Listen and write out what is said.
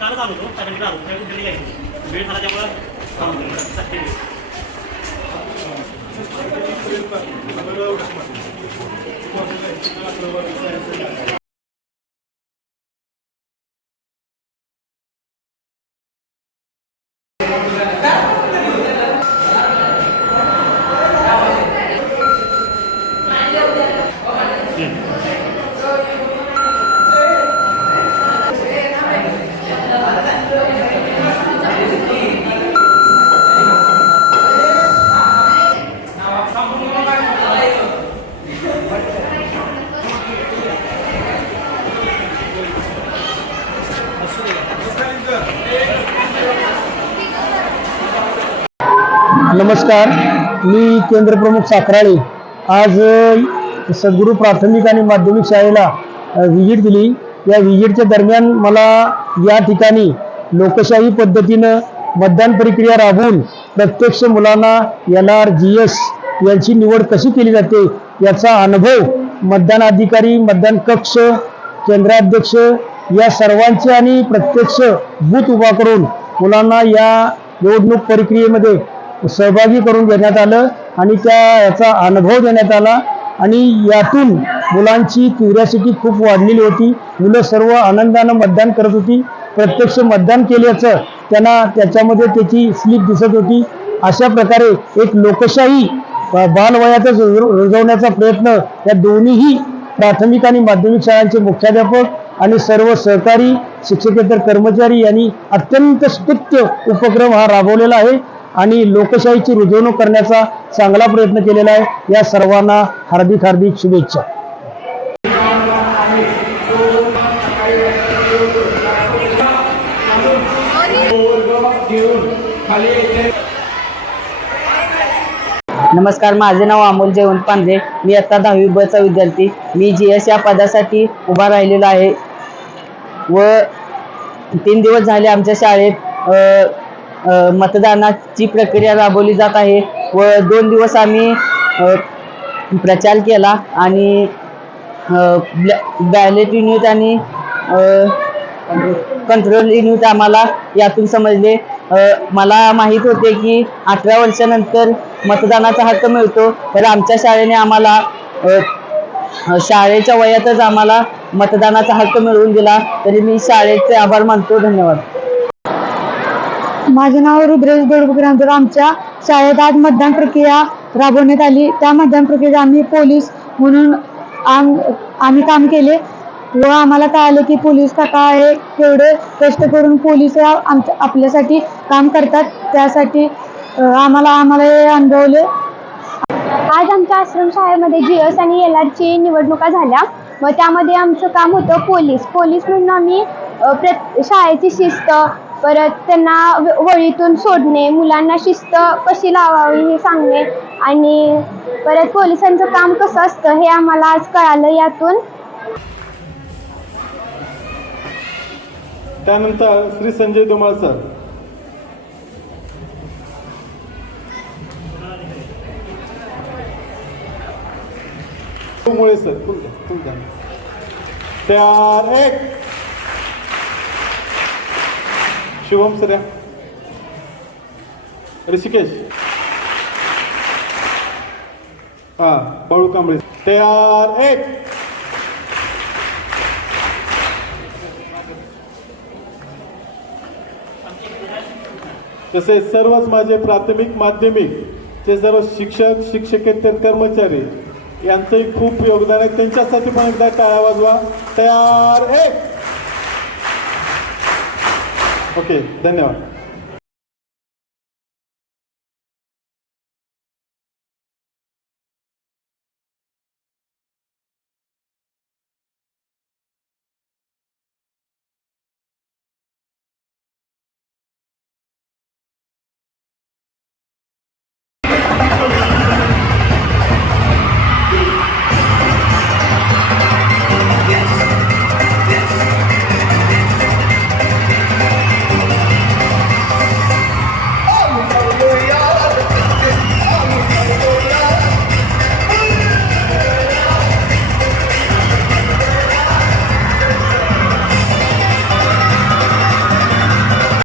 कालच आलो होतो त्यासाठी आलो त्यावेळी दिल्ली गेलो वेळ झाला त्यामुळे नमस्कार मी केंद्रप्रमुख साखराळे. आज सद्गुरू प्राथमिक आणि माध्यमिक शाळेला व्हिजिट दिली. या व्हिजिटच्या दरम्यान मला या ठिकाणी लोकशाही पद्धतीनं मतदान प्रक्रिया राबवून प्रत्यक्ष मुलांना एल आर जी एस यांची निवड कशी केली जाते याचा अनुभव मतदान अधिकारी मतदान कक्ष केंद्राध्यक्ष या सर्वांचे आणि प्रत्यक्ष बूथ उभा करून मुलांना या निवडणूक प्रक्रियेमध्ये सहभागी करून घेण्यात आलं आणि त्या याचा अनुभव देण्यात आला. आणि यातून मुलांची क्युरियासिटी खूप वाढलेली होती. मुलं सर्व आनंदानं मतदान करत होती. प्रत्यक्ष मतदान केल्याचं त्यांना त्याच्यामध्ये त्याची स्लिप दिसत होती. अशा प्रकारे एक लोकशाही बालवयातच रुजवण्याचा प्रयत्न या दोन्हीही प्राथमिक आणि माध्यमिक शाळांचे मुख्याध्यापक आणि सर्व सहकारी शिक्षकेतर कर्मचारी यांनी अत्यंत स्तुत्य उपक्रम हा राबवलेला आहे. आणि लोकशाहीची रुजवणूक करण्याचा चांगला प्रयत्न केलेला आहे. या सर्वांना हार्दिक हार्दिक शुभेच्छा. नमस्कार माझे नाव अमोल जयवंत पांढरे. मी आता दहावी बचा चा विद्यार्थी. मी जी एस या पदासाठी उभा राहिलेलो आहे. व तीन दिवस झाले आमच्या शाळेत मतदानाची प्रक्रिया राबवली जात आहे व दोन दिवस आम्ही प्रचार केला आणि बॅलेट युनिट आणि कंट्रोल युनिट आम्हाला यातून समजले. मला माहीत होते की अठरा वर्षानंतर मतदानाचा हक्क मिळतो तर आमच्या शाळेने आम्हाला शाळेच्या वयातच आम्हाला मतदानाचा हक्क मिळवून दिला. तरी मी शाळेचे आभार मानतो. धन्यवाद. माझे नाव रुद्रेश दोडबुकरांतर आमच्या शाळेत आज मतदान प्रक्रिया राबवण्यात आली त्या मतदान प्रक्रियेत आम्ही पोलीस म्हणून आम आम्ही काम केले. व आम्हाला कळाले की पोलीस काका हे केवढे कष्ट करून पोलीस आमच्या आपल्यासाठी काम करतात. त्यासाठी आम्हाला आम्हाला हे अनुभवले. आज आमच्या आश्रमशाळेमध्ये जी एस आणि एल आरची निवडणुका झाल्या. व त्यामध्ये आमचं काम होतं पोलीस. पोलीस म्हणून आम्ही प्रत शाळेची शिस्त परत त्यांना वळीतून सोडणे मुलांना शिस्त कशी लावावी हे सांगणे आणि परत पोलिसांचं काम कसं असतं हे आम्हाला आज कळालं यातून. त्यानंतर श्री संजय धुमाळ सर. मुळे सर फुल एक. शिवम सर ऋषिकेश. हा बाळू कांबळे. तयार एक. तसेच सर्वच माझे प्राथमिक माध्यमिक चे सर्व शिक्षक शिक्षकेतर कर्मचारी यांचंही खूप योगदान आहे. त्यांच्यासाठी पण एकदा टाळ्या वाजवा. तयार एक. ओके धन्यवाद